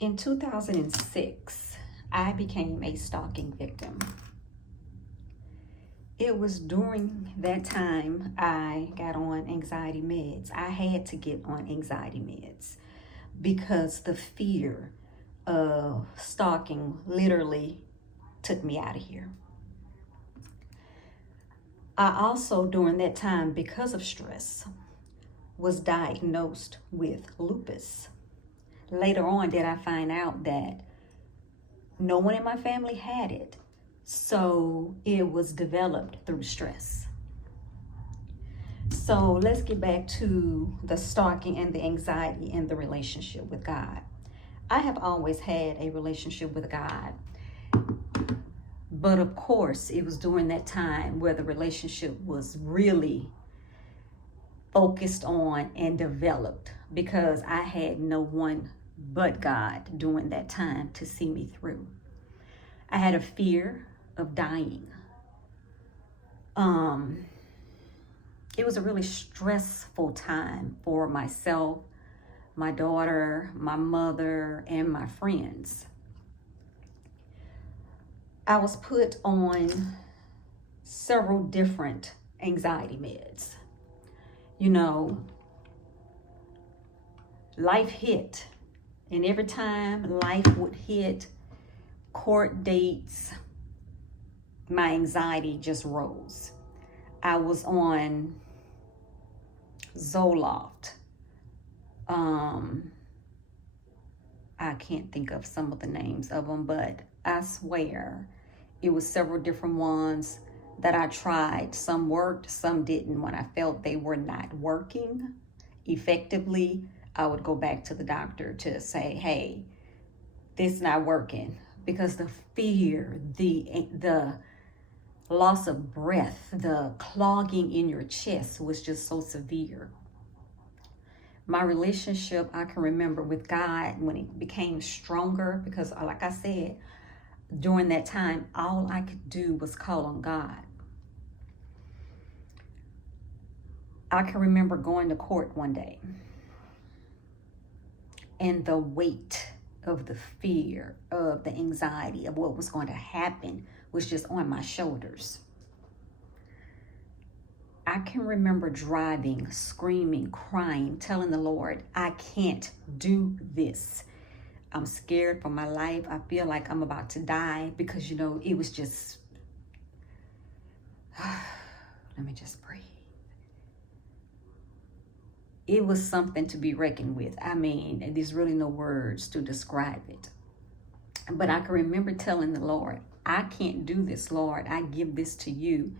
In 2006, I became a stalking victim. It was during that time I got on anxiety meds. I had to get on anxiety meds because the fear of stalking literally took me out of here. I also, during that time, because of stress, was diagnosed with lupus. Later on, did I find out that no one in my family had it. So it was developed through stress. So let's get back to the stalking and the anxiety and the relationship with God. I have always had a relationship with God. But of course, it was during that time where the relationship was really focused on and developed because I had no one but God during that time to see me through. I had a fear of dying. It was a really stressful time for myself, my daughter, my mother, and my friends. I was put on several different anxiety meds. You know, life hit, and every time life would hit, court dates, my anxiety just rose. I was on Zoloft. I can't think of some of the names of them, but I swear it was several different ones that I tried. Some worked, some didn't. When I felt they were not working effectively, I would go back to the doctor to say, hey, this not working. Because the fear, the loss of breath, the clogging in your chest was just so severe. My relationship, I can remember with God when it became stronger, because like I said, during that time, all I could do was call on God. I can remember going to court one day, and the weight of the fear, of the anxiety of what was going to happen was just on my shoulders. I can remember driving, screaming, crying, telling the Lord, I can't do this. I'm scared for my life. I feel like I'm about to die because, it was just, let me just breathe. It was something to be reckoned with. I mean, there's really no words to describe it. But I can remember telling the Lord, I can't do this, Lord. I give this to you.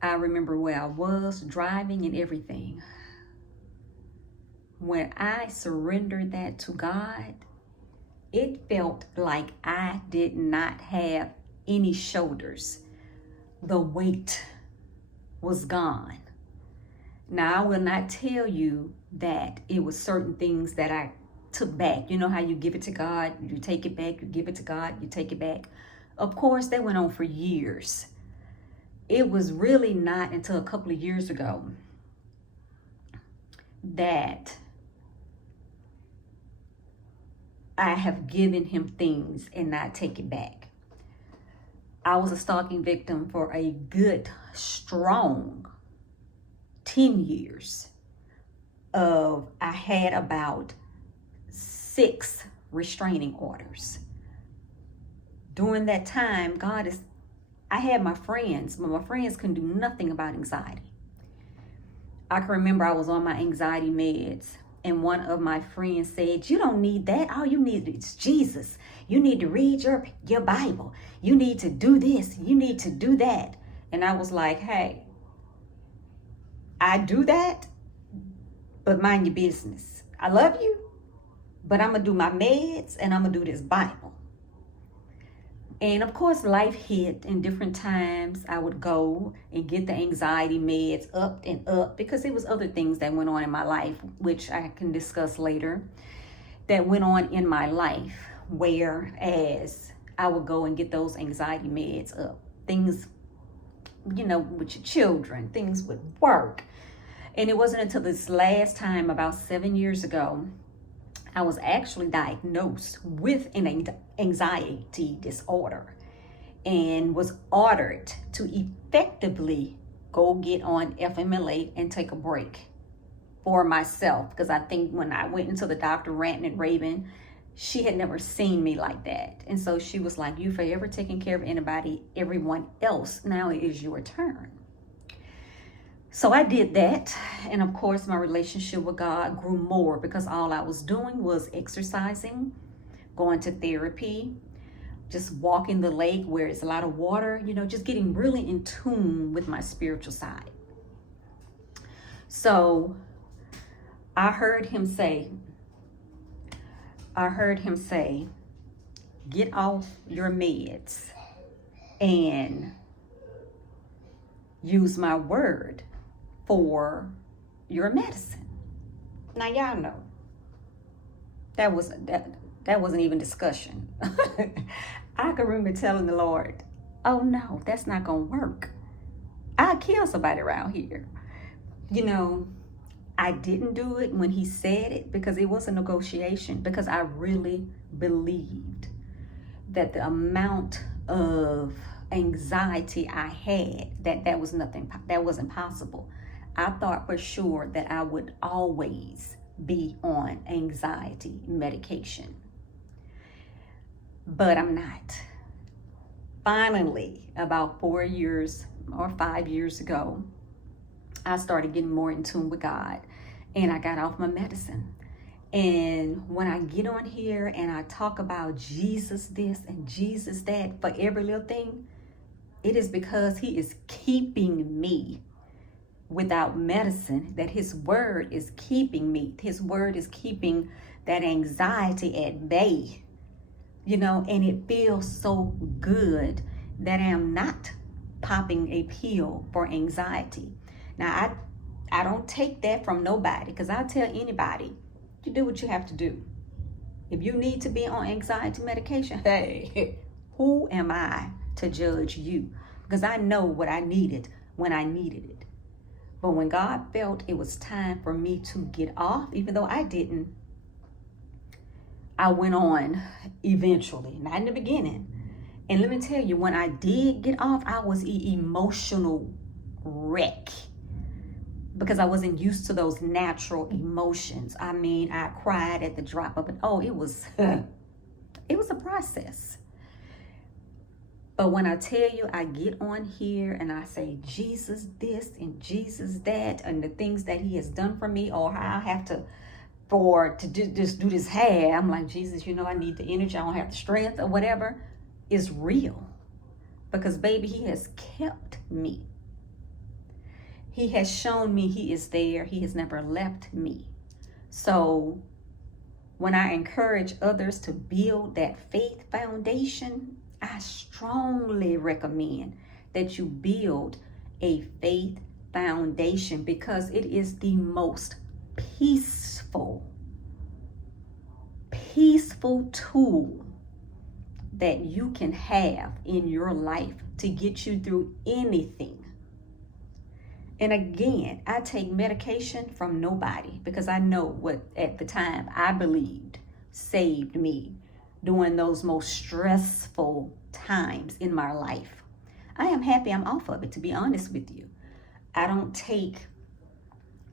I remember where I was driving and everything. When I surrendered that to God, it felt like I did not have any shoulders. The weight was gone. Now, I will not tell you that it was certain things that I took back. You know how you give it to God, you take it back, you give it to God, you take it back. Of course, that went on for years. It was really not until a couple of years ago that I have given him things and not take it back. I was a stalking victim for a good, strong 10 years. I had about 6 restraining orders. During that time, I had my friends, but my friends couldn't do nothing about anxiety. I can remember I was on my anxiety meds, and one of my friends said, you don't need that. All you need is Jesus. You need to read your Bible. You need to do this. You need to do that. And I was like, hey, I do that, but mind your business. I love you, but I'm going to do my meds and I'm going to do this Bible. And of course, life hit in different times. I would go and get the anxiety meds up and up because there was other things that went on in my life, which I can discuss later, that went on in my life, whereas I would go and get those anxiety meds up. Things, with your children, things with work. And it wasn't until this last time, about 7 years ago, I was actually diagnosed with an anxiety disorder and was ordered to effectively go get on FMLA and take a break for myself, because I think when I went into the doctor ranting and raving, she had never seen me like that. And so she was like, you forever taking care of everyone else. Now it is your turn. So I did that. And of course, my relationship with God grew more because all I was doing was exercising, going to therapy, just walking the lake where it's a lot of water, just getting really in tune with my spiritual side. So I heard him say, get off your meds and use my word for your medicine. Now y'all know that wasn't even discussion. I can remember telling the Lord, oh no, that's not gonna work. I'll kill somebody around here. I didn't do it when he said it because it was a negotiation, because I really believed that the amount of anxiety I had, that wasn't possible. I thought for sure that I would always be on anxiety medication, but I'm not. Finally, about 4 years or 5 years ago, I started getting more in tune with God, and I got off my medicine. And when I get on here and I talk about Jesus this and Jesus that for every little thing, it is because he is keeping me without medicine, that his word is keeping me. His word is keeping that anxiety at bay, and it feels so good that I am not popping a pill for anxiety. Now, I don't take that from nobody, because I'll tell anybody, you do what you have to do. If you need to be on anxiety medication, hey, who am I to judge you? Because I know what I needed when I needed it. But when God felt it was time for me to get off, even though I didn't, I went on eventually, not in the beginning. And let me tell you, when I did get off, I was an emotional wreck, because I wasn't used to those natural emotions. I mean, I cried at the drop of it. Oh, it was a process. But when I tell you, I get on here and I say, Jesus this and Jesus that, and the things that he has done for me, or how I have to just do this hair. I'm like, Jesus, I need the energy. I don't have the strength or whatever. Is real. Because baby, he has kept me. He has shown me he is there. He has never left me. So when I encourage others to build that faith foundation, I strongly recommend that you build a faith foundation, because it is the most peaceful tool that you can have in your life to get you through anything. And again, I take medication from nobody, because I know what at the time I believed saved me during those most stressful times in my life. I am happy I'm off of it, to be honest with you. I don't take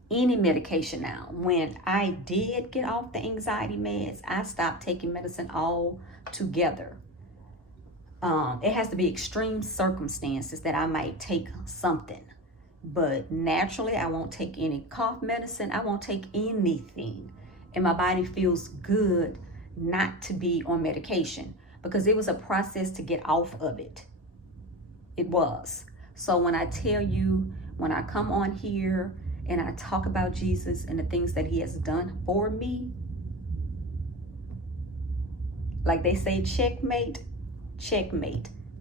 any medication now. When I did get off the anxiety meds, I stopped taking medicine altogether. It has to be extreme circumstances that I might take something. But naturally, I won't take any cough medicine. I won't take anything. And my body feels good not to be on medication, because it was a process to get off of it. It was. So when I tell you, when I come on here and I talk about Jesus and the things that he has done for me, like they say, checkmate.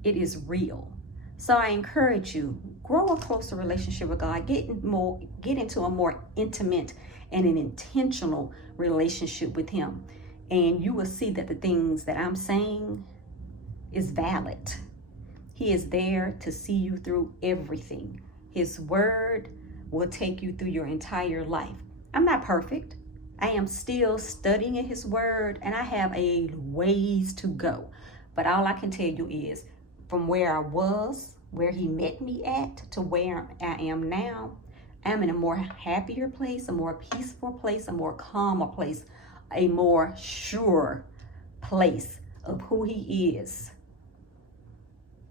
It is real. So I encourage you, grow a closer relationship with God. Get into a more intimate and an intentional relationship with him. And you will see that the things that I'm saying is valid. He is there to see you through everything. His word will take you through your entire life. I'm not perfect. I am still studying his word, and I have a ways to go. But all I can tell you is from where I was, where he met me at, to where I am now, I'm in a more happier place, a more peaceful place, a more calmer place, a more sure place of who he is.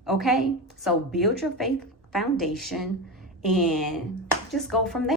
Okay? So build your faith foundation and just go from there.